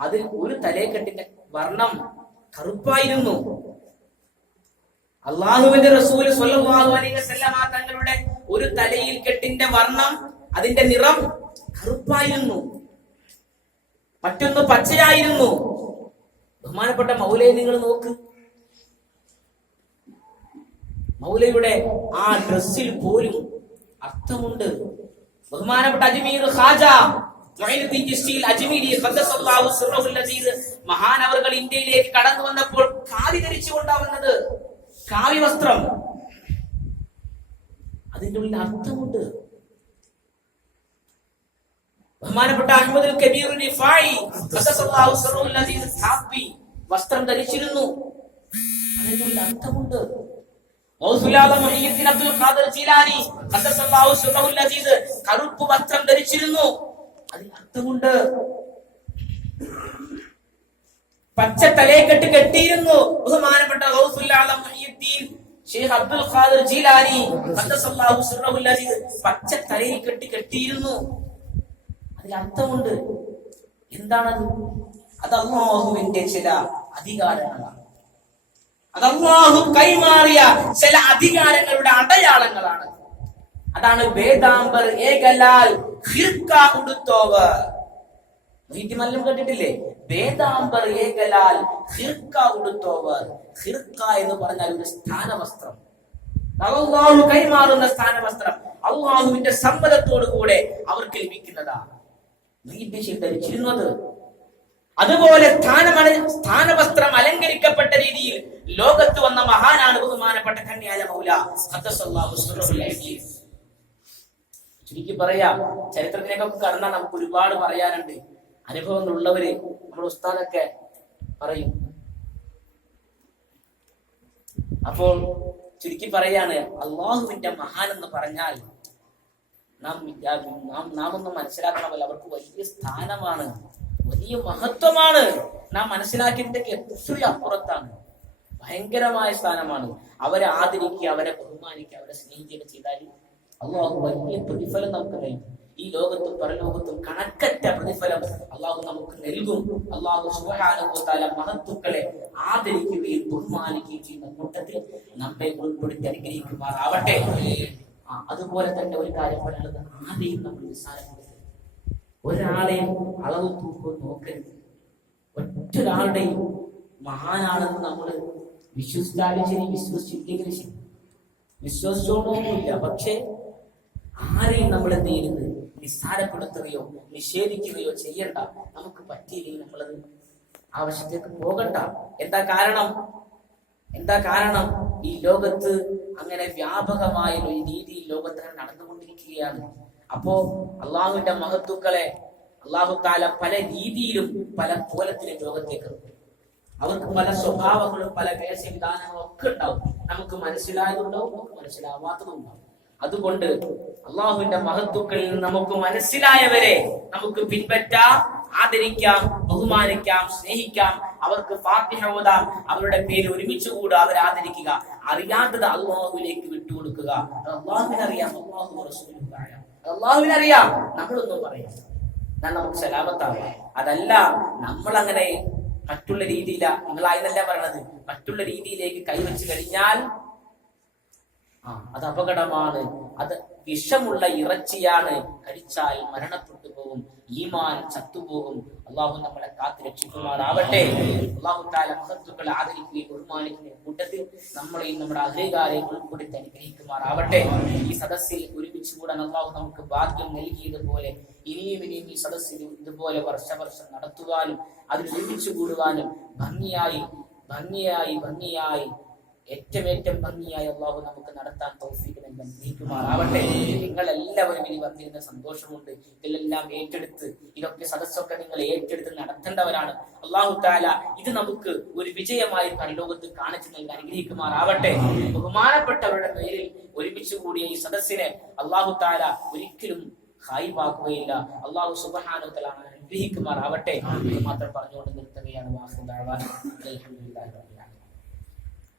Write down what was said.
അതിൽ ഒരു തലേക്കെട്ടിന്റെ വർണം കറുപ്പായിരുന്നു. അള്ളാഹുവിന്റെ റസൂൽ തങ്ങളുടെ ഒരു തലയിൽ കെട്ടിന്റെ വർണം അതിന്റെ നിറം കറുപ്പായിരുന്നു. മറ്റൊന്ന് പച്ചയായിരുന്നു. ബഹുമാനപ്പെട്ട മൗലയെ നിങ്ങൾ നോക്ക്. മൗലയുടെ ആ ഡ്രസ്സിൽ പോലും അർത്ഥമുണ്ട്. ബഹുമാനപ്പെട്ട അജ്മീർ ഖാജ മഹാനവറുകൾ ഇന്ത്യയിലേക്ക് കടന്നു വന്നപ്പോൾ കാവി ധരിച്ചുകൊണ്ടാ വന്നത് കാവി വസ്ത്രം. അതിന്റെ ഉള്ളിൽ അർത്ഥമുണ്ട്. ബഹുമാനപ്പെട്ട അഹമ്മദ് കബീറിന്റെ ഫായി വസ്ത്രം ധരിച്ചിരുന്നു. അതിന്റെ അർത്ഥമുണ്ട്. അബ്ദുൽ ഖാദർ ജീലാനി കറുപ്പ് വസ്ത്രം ധരിച്ചിരുന്നു. അർത്ഥമുണ്ട് പച്ച തലയെക്കെട്ട് കെട്ടിയിരുന്നു. ബഹുമാനപ്പെട്ട ഷെയ്ഖ് അബ്ദുൽ ഖാദർ ജീലാനി പച്ച തലയിൽ കെട്ടി കെട്ടിയിരുന്നു. അതിൽ അർത്ഥമുണ്ട്. എന്താണത്? അത് അള്ളാഹുവിന്റെ ചില അധികാരങ്ങളാണ്. അത് അള്ളാഹു കൈമാറിയ ചില അധികാരങ്ങളുടെ അടയാളങ്ങളാണ്. അതാണ് വേദാംബർ ഏകലാൽ ഹിർക്ക ഉടുത്തോവർ. മല്ലം കേട്ടിട്ടില്ലേ? വേദാംബർ ഏകലാൽ ഹിർക്ക ഉടുത്തോവർ. ഹിർക്ക എന്ന് പറഞ്ഞാൽ ഒരു സ്ഥാനവസ്ത്രം. അള്ളാഹു കൈമാറുന്ന സ്ഥാനവസ്ത്രം. അള്ളാഹുവിന്റെ സമ്മതത്തോടു കൂടെ അവർക്ക് ലഭിക്കുന്നതാണ്. വീട്ടിശി ധരിച്ചിരുന്നത്. അതുപോലെ സ്ഥാനമല സ്ഥാനവസ്ത്രം അലങ്കരിക്കപ്പെട്ട രീതിയിൽ ലോകത്ത് വന്ന മഹാനാണ് ബഹുമാനപ്പെട്ട കന്യാല മൗല അസീസ്. ചുരുക്കി പറയാം ചരിത്രത്തിലേക്കൊക്കെ കടന്നാൽ നമുക്ക് ഒരുപാട് പറയാനുണ്ട്. അനുഭവങ്ങൾ ഉള്ളവര് നമ്മുടെ ഉസ്താദൊക്കെ പറയും. അപ്പോൾ ചുരുക്കി പറയാണ് അള്ളാഹുവിന്റെ മഹാൻ എന്ന് പറഞ്ഞാൽ നാം നാം നാം ഒന്ന് മനസ്സിലാക്കണമല്ല അവർക്ക് വലിയ സ്ഥാനമാണ് വലിയ മഹത്വമാണ്. നാം മനസ്സിലാക്കിയതിന്റെ എത്രയും അപ്പുറത്താണ്. ഭയങ്കരമായ സ്ഥാനമാണ്. അവരെ ആദരിക്കുക അവരെ ബഹുമാനിക്കുക അവരെ സ്നേഹിക്കുക ചെയ്താൽ അള്ളാഹു വലിയ പ്രതിഫലം നമുക്ക് നൽകും. ഈ ലോകത്തും പരലോകത്തും കണക്കറ്റ പ്രതിഫലം അള്ളാഹു നമുക്ക് നൽകും. അള്ളാഹു സുബഹാനുഭവത്താല മഹത്തുക്കളെ ആദരിക്കുകയും ബഹുമാനിക്കുകയും ചെയ്യുന്ന കൂട്ടത്തിൽ നമ്മെ ഉൾപ്പെടുത്തി അനുഗ്രഹിക്കുമാറാവട്ടെ. അതുപോലെ തന്നെ ഒരു കാര്യം പറയുന്നത് ആരെയും നമ്മൾ നിസ്സാരപ്പെടുത്തരുത് ഒരാളെയും അളവ് തൂക്കം നോക്കരുത്. ഒറ്റൊരാളുടെയും മഹാനാണെന്ന് നമ്മൾ വിശ്വസിച്ചാലും ശരി വിശ്വസിച്ചില്ലെങ്കിലും ശരി. വിശ്വസിച്ചോണ്ടൊന്നുമില്ല. പക്ഷേ ആരെയും നമ്മൾ എന്ത് ചെയ്യരുത് നിസ്സാരപ്പെടുത്തുകയോ നിഷേധിക്കുകയോ ചെയ്യണ്ട. നമുക്ക് പറ്റിയില്ലെങ്കിൽ നമ്മളത് ആവശ്യത്തേക്ക് പോകണ്ട. എന്താ കാരണം? എന്താ കാരണം? ഈ ലോകത്ത് അങ്ങനെ വ്യാപകമായ ഒരു രീതി ലോകത്ത് നടന്നുകൊണ്ടിരിക്കുകയാണ്. അപ്പോ അള്ളാഹുവിന്റെ മഹത്തുക്കളെ അള്ളാഹു താല പല രീതിയിലും പല കോലത്തിലും ലോകത്തേക്ക്. അവർക്ക് പല സ്വഭാവങ്ങളും പല വേഷവിധാനങ്ങളും ഒക്കെ ഉണ്ടാവും. നമുക്ക് മനസ്സിലായതുണ്ടാവും നമുക്ക് മനസ്സിലാവാത്തതുണ്ടാവും അതുകൊണ്ട് അള്ളാഹുവിന്റെ മഹത്വക്കളിൽ നമുക്ക് മനസ്സിലായവരെ നമുക്ക് പിൻപറ്റാം ആദരിക്കാം ബഹുമാനിക്കാം സ്നേഹിക്കാം. അവർക്ക് ഫാത്തിഹ ഓതാം അവരുടെ പേര് ഒരുമിച്ച് കൂടെ അവരെ ആദരിക്കുക. അറിയാത്തത് അള്ളാഹുവിലേക്ക് വിട്ടുകൊടുക്കുക. അത് അള്ളാഹുവിനറിയാം അള്ളാഹു അള്ളാഹുവിനറിയാം. നമ്മളൊന്നും പറയാം എന്നാൽ നമുക്ക് സലാമത്താവാം. അതല്ല നമ്മൾ അങ്ങനെ മറ്റുള്ള രീതിയില നിങ്ങളായിരുന്നല്ല പറയണത്? മറ്റുള്ള രീതിയിലേക്ക് കൈവച്ചു കഴിഞ്ഞാൽ അത് അപകടമാണ്. അത് വിഷമുള്ള ഇറച്ചിയാണ്. കഴിച്ചാൽ മരണപ്പെട്ടു പോകും. ഈമാൻ ചത്തുപോകും. അള്ളാഹു നമ്മളെ കാത്തു രക്ഷിക്കുമാറാവട്ടെ. അള്ളാഹു താല മഹത്തുക്കളെ ആദരിക്കുകയും ബഹുമാനിക്കുകയും കൂട്ടത്തിൽ നമ്മളെയും നമ്മുടെ അധികാരെയും ഉൾപ്പെടുത്തി അനുഗ്രഹിക്കുമാറാവട്ടെ. ഈ സദസ്സിൽ ഒരുമിച്ച് കൂടാൻ അള്ളാഹു നമുക്ക് ഭാഗ്യം നൽകിയതുപോലെ ഇനിയും ഇനിയും ഈ സദസ്സിൽ ഇതുപോലെ വർഷവർഷം നടത്തുവാനും അതിൽ ഒരുമിച്ച് കൂടുവാനും ഭംഗിയായി ഭംഗിയായി ഭംഗിയായി ഏറ്റവും ഏറ്റവും ഭംഗിയായി അള്ളാഹു നമുക്ക് നടത്താൻ തൗഫീഖ് നൽകാൻ നീക്കുമാറാവട്ടെ. നിങ്ങൾ എല്ലാവരും ഇനി വന്നിരുന്ന സന്തോഷമുണ്ട്. ഇതിലെല്ലാം ഏറ്റെടുത്ത് ഇതൊക്കെ സദസ്സൊക്കെ നിങ്ങൾ ഏറ്റെടുത്ത് നടത്തേണ്ടവരാണ്. അള്ളാഹു താല ഇത് നമുക്ക് ഒരു വിജയമായി പരലോകത്ത് കാണിച്ചു നൽകാൻ അനുഗ്രഹിക്കുമാറാവട്ടെ. ബഹുമാനപ്പെട്ടവരുടെ പേരിൽ ഒരുമിച്ച് കൂടിയ ഈ സദസ്സിനെ അള്ളാഹു താല ഒരിക്കലും ഹായിവാക്കുകയില്ല. അള്ളാഹു സുബഹാനുത്തലാണ് തല അനുഗ്രഹിക്കുമാറാവട്ടെ. മാത്രം പറഞ്ഞുകൊണ്ട് നിർത്തുകയാണ്. വാഹു അലഹമുല്ലാ